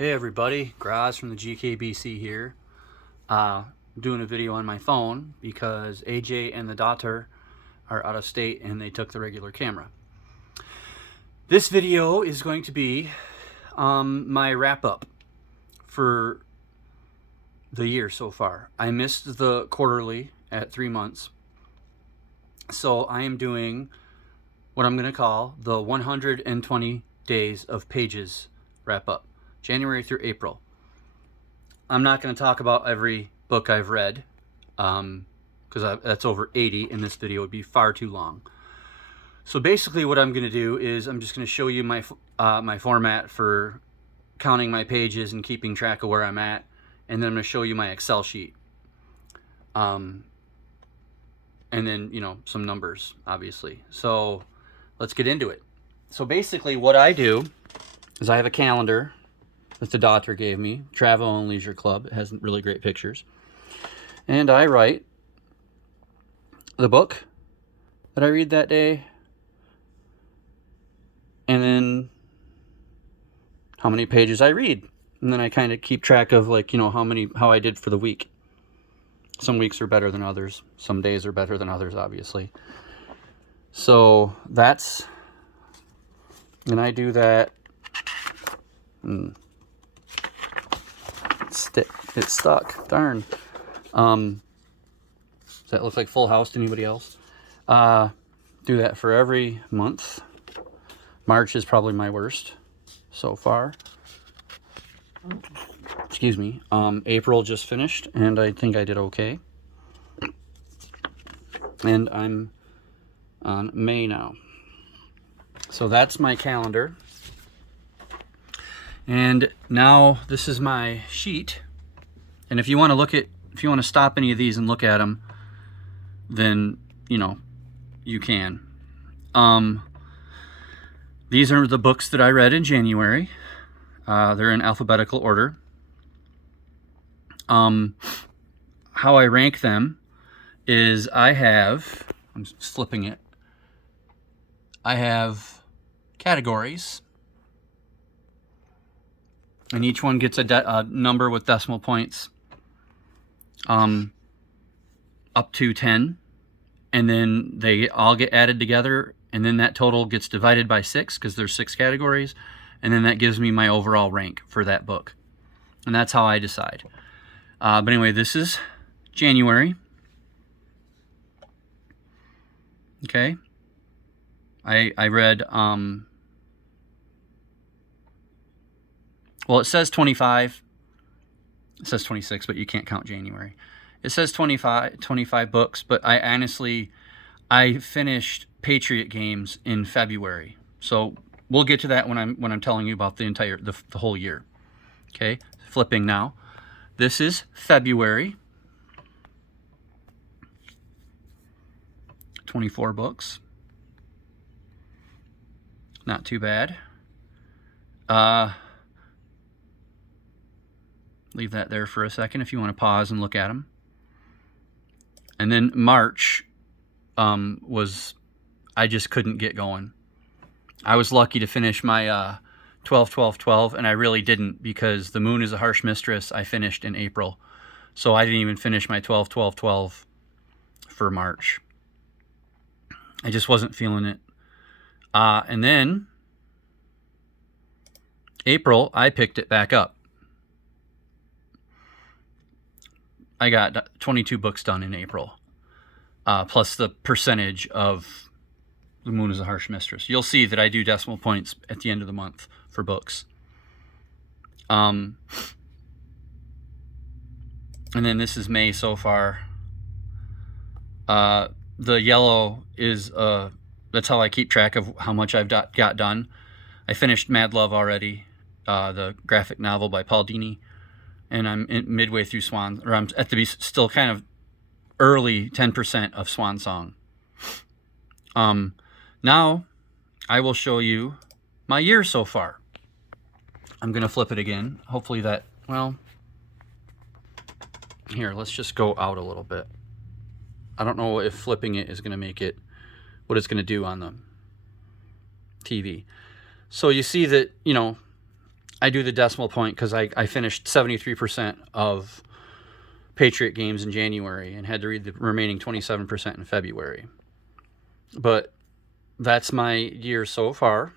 Hey everybody, Graz from the GKBC here. Doing a video on my phone because AJ and the daughter are out of state and they took the regular camera. This video is going to be my wrap up for the year so far. I missed the quarterly at 3 months, so I am doing what I'm going to call the 120 days of pages wrap up, January through April. I'm not going to talk about every book I've read because that's over 80 and this video would be far too long. So basically what I'm going to do is I'm just going to show you my format for counting my pages and keeping track of where I'm at, and then I'm going to show you my Excel sheet. And then, some numbers, obviously. So let's get into it. So basically what I do is I have a calendar that the daughter gave me, Travel and Leisure Club. It has really great pictures. And I write the book that I read that day, and then how many pages I read. And then I kind of keep track of how I did for the week. Some weeks are better than others. Some days are better than others, obviously. So and I do that. It's stuck. Darn. Does that look like Full House to anybody else? Do that for every month. March is probably my worst so far. Excuse me. April just finished, and I think I did okay. And I'm on May now. So that's my calendar. And now this is my sheet. And if you want to stop any of these and look at them, then, you can. These are the books that I read in January. They're in alphabetical order. How I rank them is I'm just flipping it. I have categories, and each one gets a number with decimal points up to 10, and then they all get added together, and then that total gets divided by 6 because there's 6 categories, and then that gives me my overall rank for that book, and that's how I decide. But anyway, this is January. Okay. I read, well, it says 25. It says 26, but you can't count January. It says 25 books, but I finished Patriot games in February. So we'll get to that when I'm telling you about the whole year. Okay, flipping now. This is February. 24 books. Not too bad. Leave that there for a second if you want to pause and look at them. And then March I just couldn't get going. I was lucky to finish my 12, 12, 12, and I really didn't, because The Moon is a Harsh Mistress I finished in April. So I didn't even finish my 12, 12, 12 for March. I just wasn't feeling it. And then April, I picked it back up. I got 22 books done in April, plus the percentage of The Moon is a Harsh Mistress. You'll see that I do decimal points at the end of the month for books. And then this is May so far. The yellow is, that's how I keep track of how much I've got done. I finished Mad Love already, the graphic novel by Paul Dini, and I'm midway through I'm at still kind of early 10% of Swan Song. Now I will show you my year so far. I'm going to flip it again. Hopefully here, let's just go out a little bit. I don't know if flipping it is going to make it, what it's going to do on the TV. So you see that, I do the decimal point because I finished 73% of Patriot games in January and had to read the remaining 27% in February. But that's my year so far.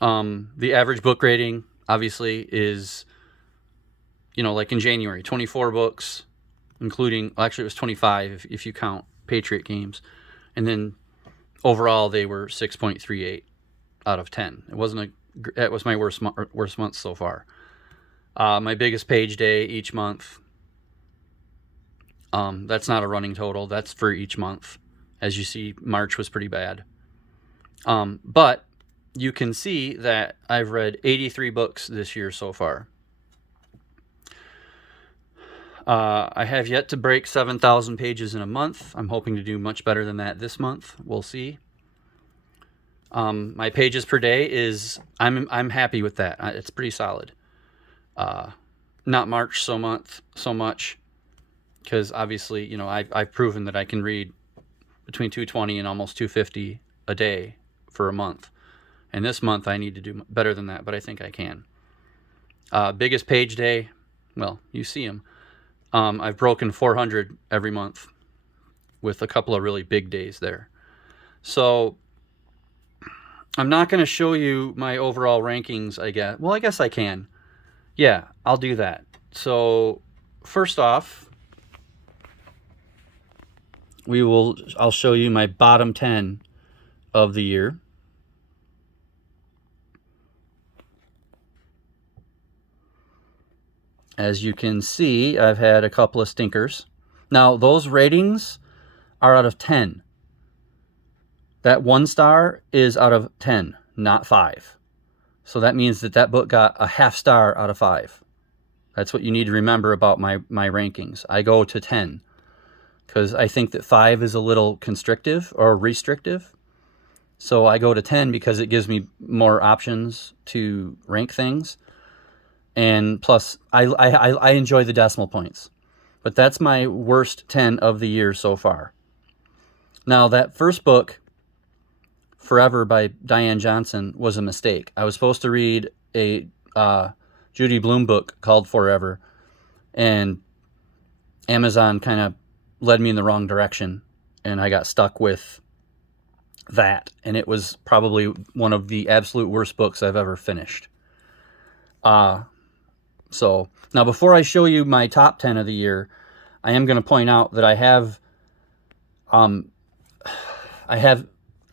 The average book rating, obviously, is, like in January, 24 books, including, actually it was 25 if you count Patriot games. And then overall they were 6.38 out of 10. That was my worst month so far. My biggest page day each month, that's not a running total, that's for each month. As you see, March was pretty bad. But you can see that I've read 83 books this year so far. I have yet to break 7,000 pages in a month. I'm hoping to do much better than that this month. We'll see. My pages per day is, I'm happy with that. It's pretty solid. Not March so much, because obviously, I've proven that I can read between 220 and almost 250 a day for a month. And this month I need to do better than that, but I think I can. Biggest page day, well, you see them. I've broken 400 every month with a couple of really big days there. So I'm not going to show you my overall rankings, I guess. Well, I guess I can. Yeah, I'll do that. So first off, I'll show you my bottom 10 of the year. As you can see, I've had a couple of stinkers. Now, those ratings are out of 10. That 1 star is out of 10, not 5. So that means that book got a half star out of 5. That's what you need to remember about my rankings. I go to 10 because I think that 5 is a little constrictive or restrictive. So I go to 10 because it gives me more options to rank things. And plus, I enjoy the decimal points. But that's my worst 10 of the year so far. Now, that first book, Forever by Diane Johnson, was a mistake. I was supposed to read a Judy Blume book called Forever, and Amazon kind of led me in the wrong direction, and I got stuck with that. And it was probably one of the absolute worst books I've ever finished. So now, before I show you my top 10 of the year, I am going to point out that I have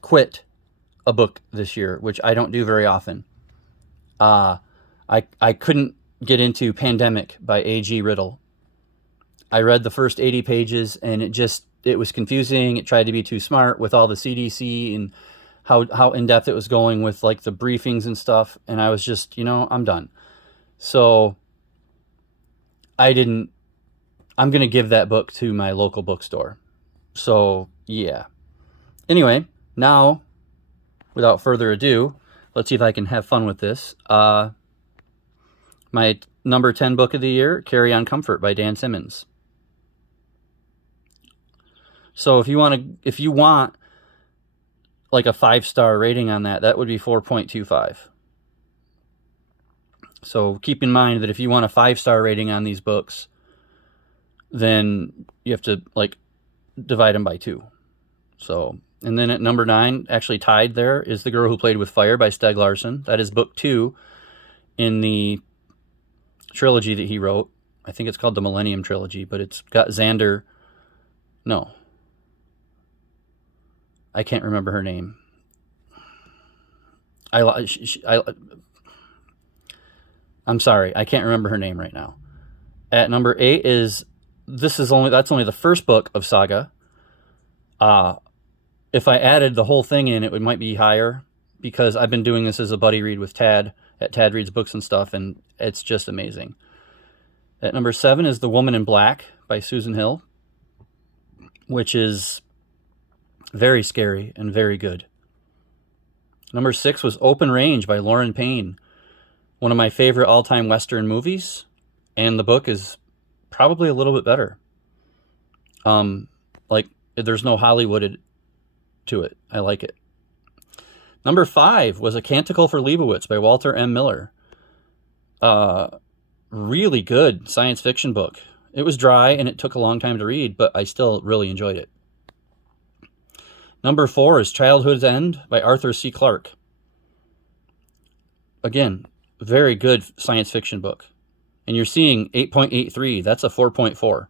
quit a book this year, which I don't do very often. I couldn't get into Pandemic by A.G. Riddle. I read the first 80 pages and it was confusing. It tried to be too smart with all the CDC and how in-depth it was going with like the briefings and stuff. And I was just, I'm done. So I'm going to give that book to my local bookstore. So, yeah. Anyway, now, without further ado, let's see if I can have fun with this. My number 10 book of the year, Carry On Comfort by Dan Simmons. So if you want like a 5-star rating on that would be 4.25. So keep in mind that if you want a 5-star rating on these books, then you have to like divide them by 2. So, and then at number 9, actually tied there, is The Girl Who Played with Fire by Steg Larsson. That is book 2 in the trilogy that he wrote. I think it's called the Millennium Trilogy, but it's got Xander. No. I can't remember her name. I'm sorry, I can't remember her name right now. At number 8 that's only the first book of Saga. If I added the whole thing in, it might be higher, because I've been doing this as a buddy read with Tad at Tad Reads Books and Stuff, and it's just amazing. At number 7 is The Woman in Black by Susan Hill, which is very scary and very good. Number 6 was Open Range by Lauren Payne, one of my favorite all-time Western movies, and the book is probably a little bit better. Like, there's no Hollywooded to it. I like it. Number 5 was A Canticle for Leibowitz by Walter M. Miller. Really good science fiction book. It was dry and it took a long time to read, but I still really enjoyed it. Number 4 is Childhood's End by Arthur C. Clarke. Again, very good science fiction book. And you're seeing 8.83. That's a 4.4.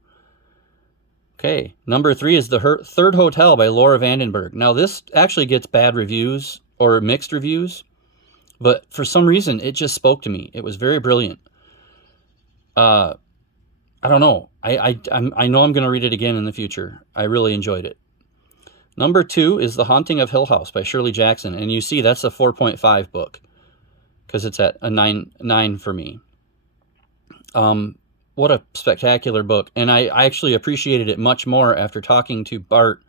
Okay, number 3 is The Third Hotel by Laura Vandenberg. Now, this actually gets bad reviews or mixed reviews, but for some reason, it just spoke to me. It was very brilliant. I don't know. I know I'm going to read it again in the future. I really enjoyed it. Number 2 is The Haunting of Hill House by Shirley Jackson. And you see, that's a 4.5 book because it's at a 9 for me. What a spectacular book. And I actually appreciated it much more after talking to Bart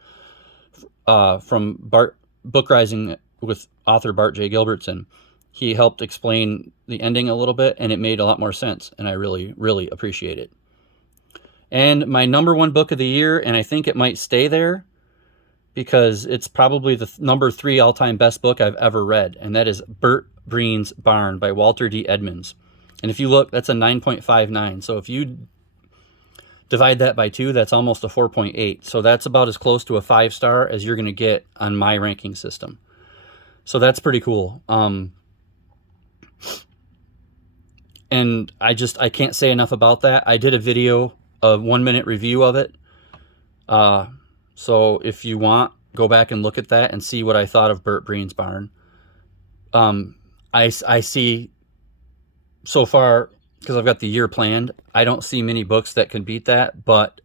from Bart Book Rising with author Bart J. Gilbertson. He helped explain the ending a little bit, and it made a lot more sense. And I really, really appreciate it. And my number 1 book of the year, and I think it might stay there because it's probably the number 3 all-time best book I've ever read, and that is Bert Breen's Barn by Walter D. Edmonds. And if you look, that's a 9.59. So if you divide that by 2, that's almost a 4.8. So that's about as close to a 5-star as you're going to get on my ranking system. So that's pretty cool. And I can't say enough about that. I did a video, a 1-minute review of it. So if you want, go back and look at that and see what I thought of Bert Breen's Barn. I see so far, because I've got the year planned, I don't see many books that can beat that, but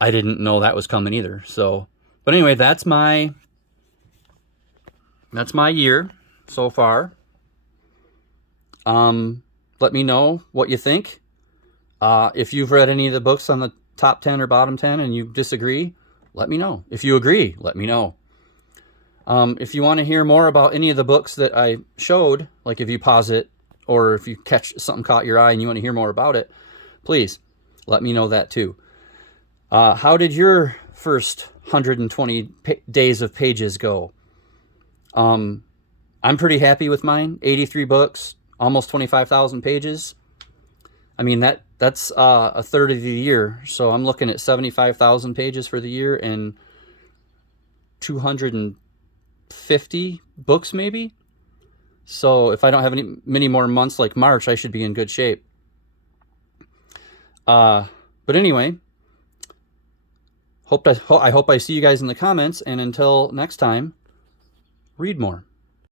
I didn't know that was coming either. So, but anyway, that's my year so far. Let me know what you think. If you've read any of the books on the top 10 or bottom 10 and you disagree, let me know. If you agree, let me know. If you want to hear more about any of the books that I showed, like if you pause it or if you catch something caught your eye and you want to hear more about it, please let me know that too. How did your first 120 days of pages go? I'm pretty happy with mine. 83 books, almost 25,000 pages. I mean, that's a third of the year. So I'm looking at 75,000 pages for the year and 250 books maybe. So if I don't have many more months like March, I should be in good shape. But anyway, I hope I see you guys in the comments, and until next time, read more.